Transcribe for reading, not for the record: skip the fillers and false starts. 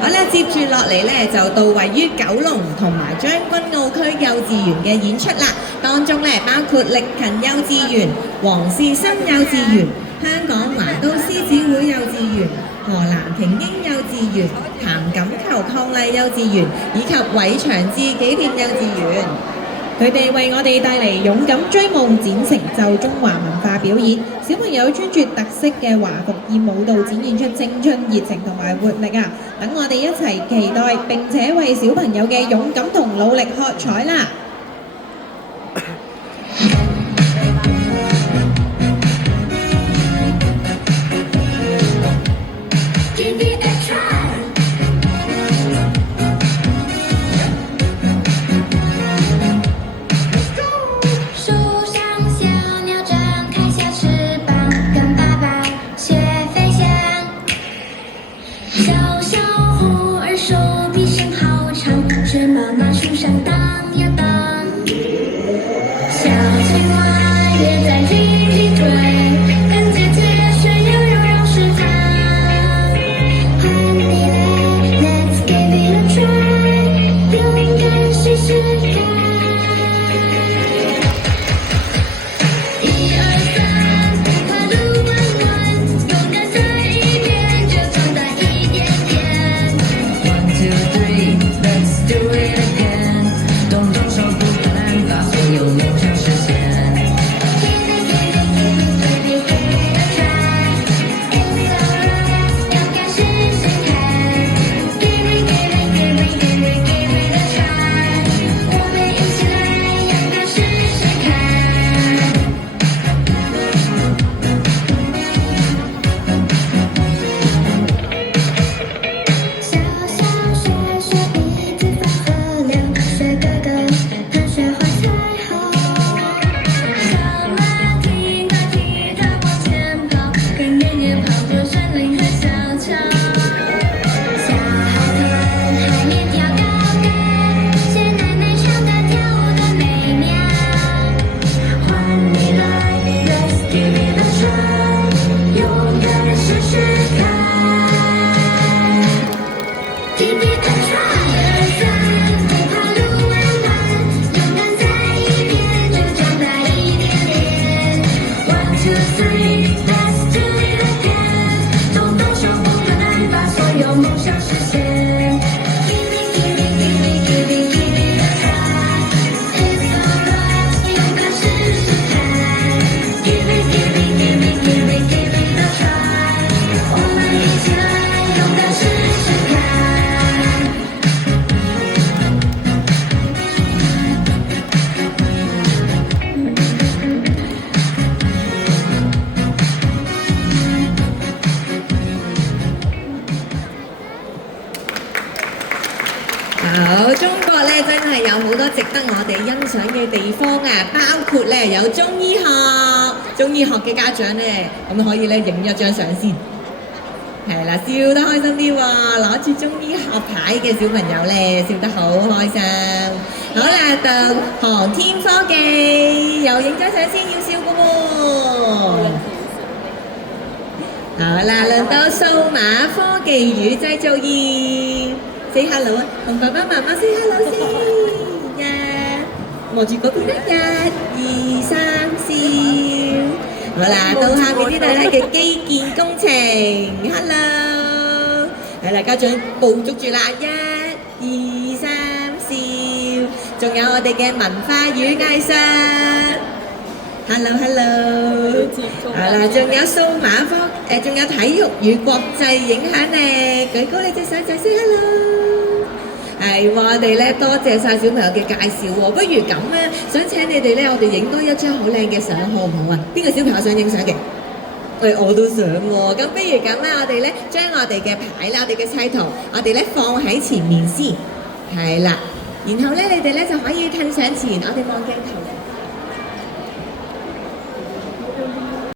好啦，接住落嚟咧就到位於九龍同埋將軍澳區幼稚園嘅演出啦，當中咧包括力勤幼稚園、黃氏新幼稚園、香港華都獅子會幼稚園、荷蘭婷英幼稚園、譚錦球伉儷幼稚園以及偉祥志紀念幼稚園。佢哋為我哋帶嚟勇敢追夢展成就中華文化表演，小朋友穿住特色嘅華服以舞蹈展現出青春熱情同埋活力啊！等我哋一齊期待並且為小朋友嘅勇敢同努力喝彩啦！好，中國咧真係有好多值得我哋欣賞嘅地方啊，包括咧有中醫學嘅家長咧，咁可以咧影一張相先，係啦，笑得開心啲喎，攞住中醫學牌嘅小朋友咧，笑得好開心。好啦，到航天科技又影張相先要笑嘅喎。好啦，輪到數碼科技與製造業。Say hello 啊，同爸爸媽媽 say hello 先呀！望住嗰邊啦，1、2、3，笑。好啦，到下面呢度咧嘅基建工程 ，hello。係啦，家長捕捉住啦，1、2、3，笑。仲有我哋嘅文化與藝術 ，hello。好啦，仲有數碼科，仲有體育與國際影響力，舉高你隻手仔 say hello。係喎，我哋咧多謝晒小朋友嘅介紹喎，不如咁咧，想請你哋咧，我哋影多一張好靚嘅相，好唔好啊？邊個小朋友想影相嘅？我都想喎，咁不如咁啦，我哋咧將我哋嘅牌啦，我哋嘅砌圖，我哋咧放喺前面先，係啦，然後咧你哋咧就可以褪上前，我哋望鏡頭。